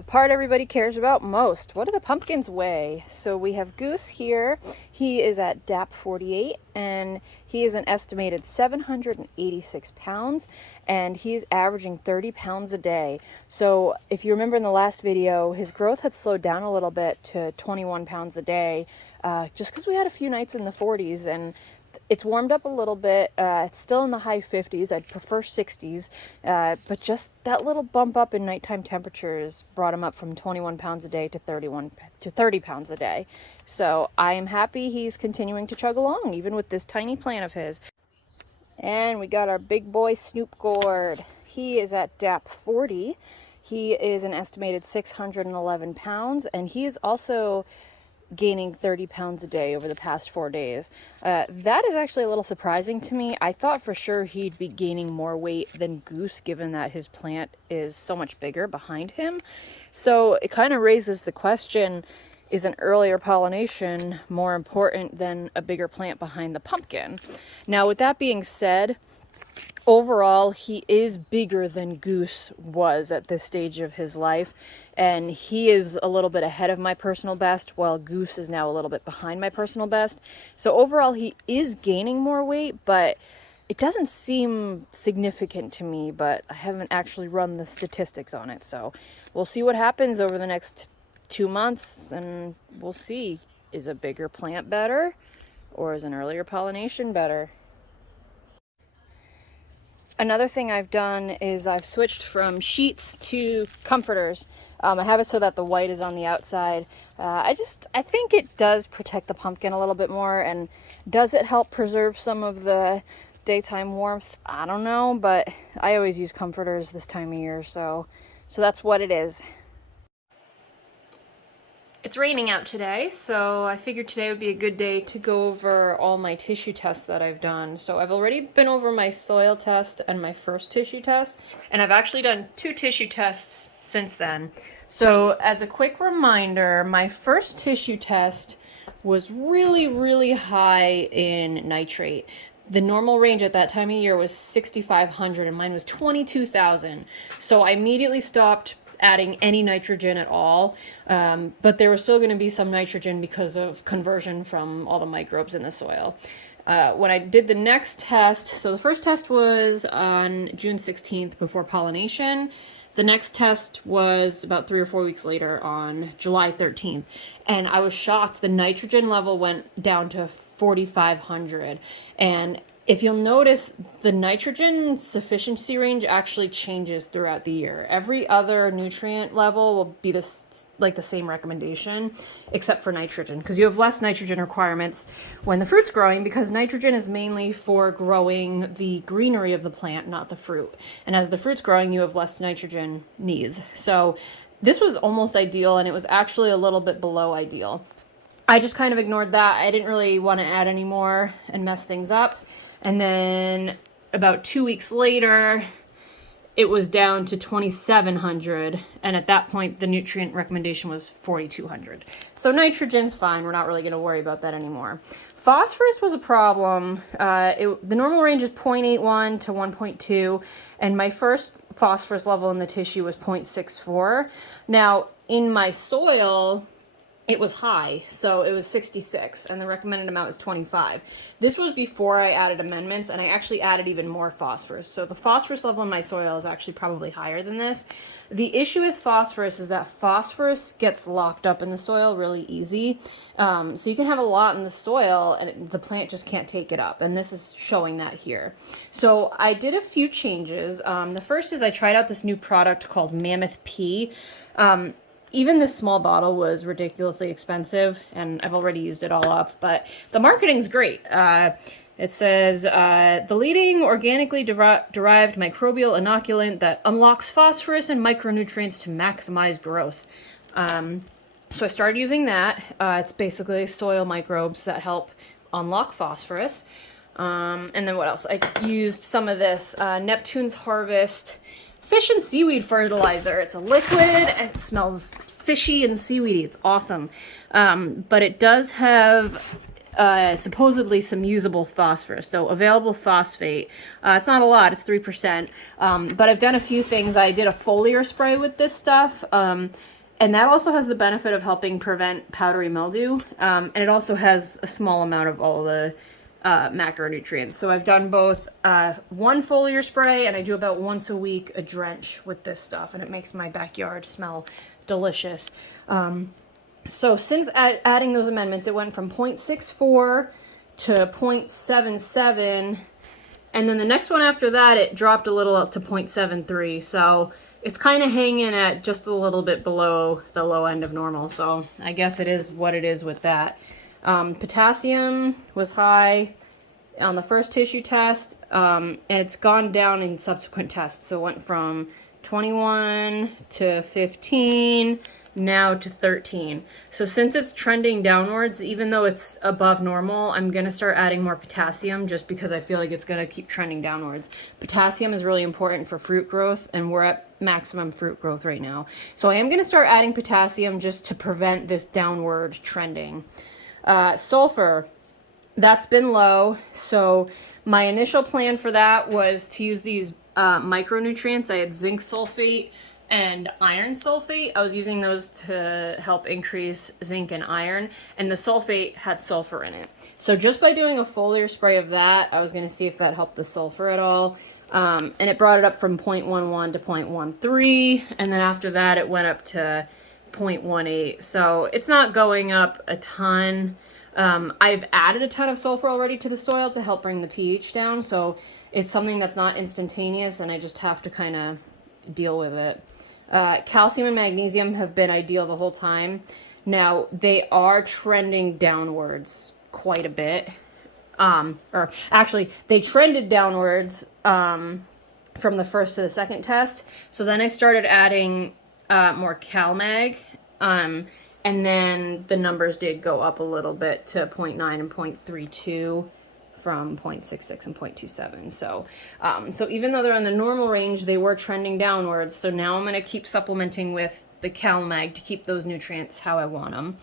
the part everybody cares about most. What do the pumpkins weigh? So we have Goose here. He is at DAP 48 and he is an estimated 786 pounds and he's averaging 30 pounds a day. So if you remember in the last video, his growth had slowed down a little bit to 21 pounds a day just because we had a few nights in the 40s, and it's warmed up a little bit. It's still in the high 50s. I'd prefer 60s, but just that little bump up in nighttime temperatures brought him up from 21 pounds a day to 30 pounds a day. So I am happy he's continuing to chug along, even with this tiny plant of his. And we got our big boy Snoop Gourd. He is at DAP 40. He is an estimated 611 pounds, and he is also gaining 30 pounds a day over the past 4 days. That is actually a little surprising to me. I thought for sure he'd be gaining more weight than Goose, given that his plant is so much bigger behind him. So it kind of raises the question, is an earlier pollination more important than a bigger plant behind the pumpkin? Now, with that being said, overall, he is bigger than Goose was at this stage of his life, and he is a little bit ahead of my personal best, while Goose is now a little bit behind my personal best. So overall, he is gaining more weight, but it doesn't seem significant to me, but I haven't actually run the statistics on it. So we'll see what happens over the next 2 months, and we'll see, is a bigger plant better, or is an earlier pollination better? Another thing I've done is I've switched from sheets to comforters. I have it so that the white is on the outside. I think it does protect the pumpkin a little bit more. And does it help preserve some of the daytime warmth? I don't know, but I always use comforters this time of year, so that's what it is. It's raining out today, so I figured today would be a good day to go over all my tissue tests that I've done. So I've already been over my soil test and my first tissue test, and I've actually done 2 tissue tests since then. So as a quick reminder, my first tissue test was really high in nitrate. The normal range at that time of year was 6,500 and mine was 22,000. So I immediately stopped adding any nitrogen at all, but there was still going to be some nitrogen because of conversion from all the microbes in the soil. When I did the next test, so the first test was on June 16th before pollination. The next test was about 3 or 4 weeks later on July 13th, and I was shocked. The nitrogen level went down to 4,500, and if you'll notice, the nitrogen sufficiency range actually changes throughout the year. Every other nutrient level will be the same recommendation, except for nitrogen, because you have less nitrogen requirements when the fruit's growing, because nitrogen is mainly for growing the greenery of the plant, not the fruit. And as the fruit's growing, you have less nitrogen needs. So this was almost ideal, and it was actually a little bit below ideal. I just kind of ignored that. I didn't really want to add any more and mess things up. And then about 2 weeks later, it was down to 2,700. And at that point, the nutrient recommendation was 4,200. So nitrogen's fine. We're not really going to worry about that anymore. Phosphorus was a problem. The normal range is 0.81 to 1.2. And my first phosphorus level in the tissue was 0.64. Now, in my soil, it was high, so it was 66, and the recommended amount is 25. This was before I added amendments, and I actually added even more phosphorus. So the phosphorus level in my soil is actually probably higher than this. The issue with phosphorus is that phosphorus gets locked up in the soil really easy. So you can have a lot in the soil, and the plant just can't take it up, and this is showing that here. So I did a few changes. The first is I tried out this new product called Mammoth P. Even this small bottle was ridiculously expensive, and I've already used it all up, but the marketing's great. It says, the leading organically derived microbial inoculant that unlocks phosphorus and micronutrients to maximize growth. So I started using that. It's basically soil microbes that help unlock phosphorus. And then what else? I used some of this Neptune's Harvest fish and seaweed fertilizer. It's a liquid and it smells fishy and seaweedy. It's awesome. But it does have supposedly some usable phosphorus, so available phosphate. It's not a lot, it's 3%, but I've done a few things. I did a foliar spray with this stuff, and that also has the benefit of helping prevent powdery mildew, and it also has a small amount of all the macronutrients. So I've done both one foliar spray, and I do about once a week a drench with this stuff, and it makes my backyard smell delicious. So since adding those amendments, it went from 0.64 to 0.77, and then the next one after that, it dropped a little up to 0.73. So it's kind of hanging at just a little bit below the low end of normal. So I guess it is what it is with that. Potassium was high on the first tissue test, and it's gone down in subsequent tests. So it went from 21 to 15, now to 13. So since it's trending downwards, even though it's above normal, I'm going to start adding more potassium just because I feel like it's going to keep trending downwards. Potassium is really important for fruit growth, and we're at maximum fruit growth right now. So I am going to start adding potassium just to prevent this downward trending. Sulfur, that's been low. So my initial plan for that was to use these micronutrients. I had zinc sulfate and iron sulfate. I was using those to help increase zinc and iron, and the sulfate had sulfur in it. So just by doing a foliar spray of that, I was going to see if that helped the sulfur at all. And it brought it up from 0.11 to 0.13, and then after that it went up to 0.18. So it's not going up a ton. I've added a ton of sulfur already to the soil to help bring the pH down, so it's something that's not instantaneous, and I just have to kind of deal with it. Calcium and magnesium have been ideal the whole time. Now, they are trending downwards quite a bit. Or actually, they trended downwards from the first to the second test. So then I started adding more CalMag, and then the numbers did go up a little bit to 0.9 and 0.32 from 0.66 and 0.27. So even though they're in the normal range, they were trending downwards. So now I'm going to keep supplementing with the CalMag to keep those nutrients how I want them.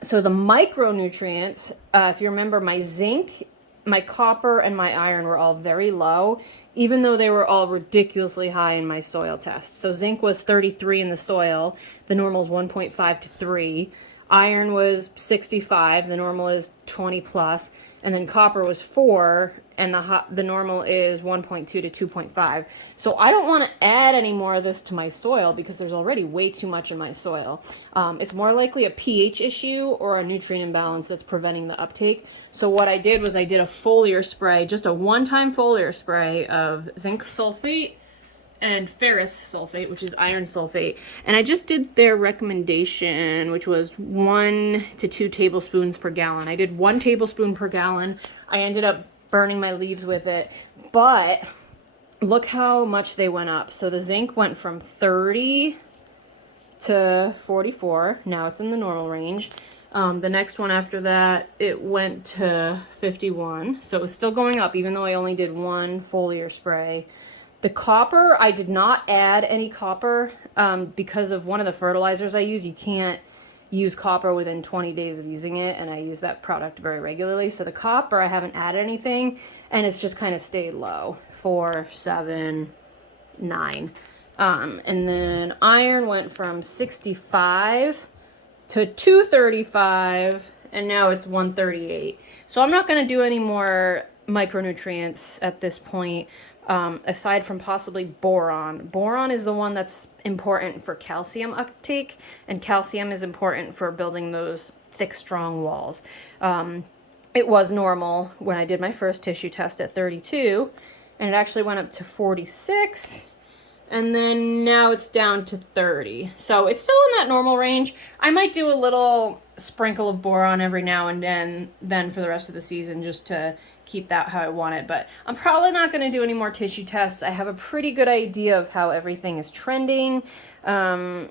So the micronutrients, if you remember, my zinc, my copper, and my iron were all very low, even though they were all ridiculously high in my soil test. So zinc was 33 in the soil. The normal is 1.5 to 3. Iron was 65. The normal is 20 plus. And then copper was 4, and the normal is 1.2 to 2.5. So I don't want to add any more of this to my soil because there's already way too much in my soil. It's more likely a pH issue or a nutrient imbalance that's preventing the uptake. So what I did was I did a foliar spray, just a one-time foliar spray of zinc sulfate and ferrous sulfate, which is iron sulfate. And I just did their recommendation, which was 1 to 2 tablespoons per gallon. I did 1 tablespoon per gallon. I ended up burning my leaves with it, but look how much they went up. So the zinc went from 30 to 44. Now it's in the normal range. The next one after that, it went to 51. So it was still going up, even though I only did one foliar spray. The copper, I did not add any copper because of one of the fertilizers I use. You can't use copper within 20 days of using it, and I use that product very regularly. So the copper, I haven't added anything, and it's just kind of stayed low, 4, 7, 9. And then iron went from 65 to 235, and now it's 138. So I'm not going to do any more micronutrients at this point. Aside from possibly boron. Boron is the one that's important for calcium uptake, and calcium is important for building those thick, strong walls. It was normal when I did my first tissue test at 32, and it actually went up to 46, and then now it's down to 30. So it's still in that normal range. I might do a little sprinkle of boron every now and then for the rest of the season just to keep that how I want it, but I'm probably not going to do any more tissue tests. I have a pretty good idea of how everything is trending. I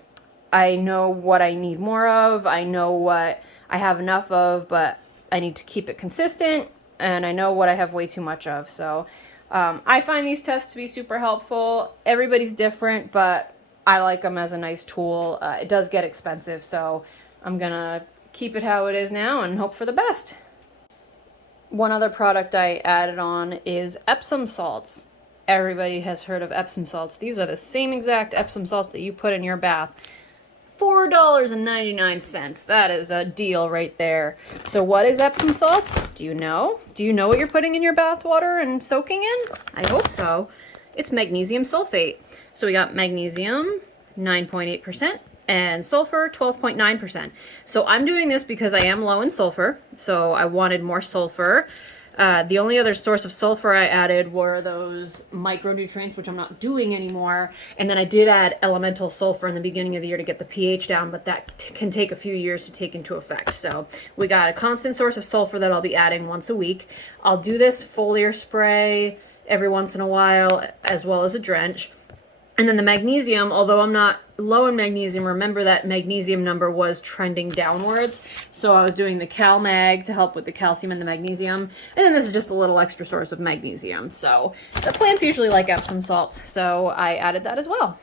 know what I need more of. I know what I have enough of, but I need to keep it consistent, and I know what I have way too much of. So I find these tests to be super helpful. Everybody's different, but I like them as a nice tool. It does get expensive, so I'm gonna keep it how it is now and hope for the best. One other product I added on is Epsom salts. Everybody has heard of Epsom salts. These are the same exact Epsom salts that you put in your bath. $4.99. That is a deal right there. So what is Epsom salts? Do you know? Do you know what you're putting in your bath water and soaking in? I hope so. It's magnesium sulfate. So we got magnesium, 9.8%, and sulfur, 12.9%. So I'm doing this because I am low in sulfur, so I wanted more sulfur. The only other source of sulfur I added were those micronutrients, which I'm not doing anymore. And then I did add elemental sulfur in the beginning of the year to get the pH down, but that can take a few years to take into effect. So we got a constant source of sulfur that I'll be adding once a week. I'll do this foliar spray every once in a while, as well as a drench. And then the magnesium, although I'm not low in magnesium, remember that magnesium number was trending downwards. So I was doing the CalMag to help with the calcium and the magnesium. And then this is just a little extra source of magnesium. So the plants usually like Epsom salts, so I added that as well.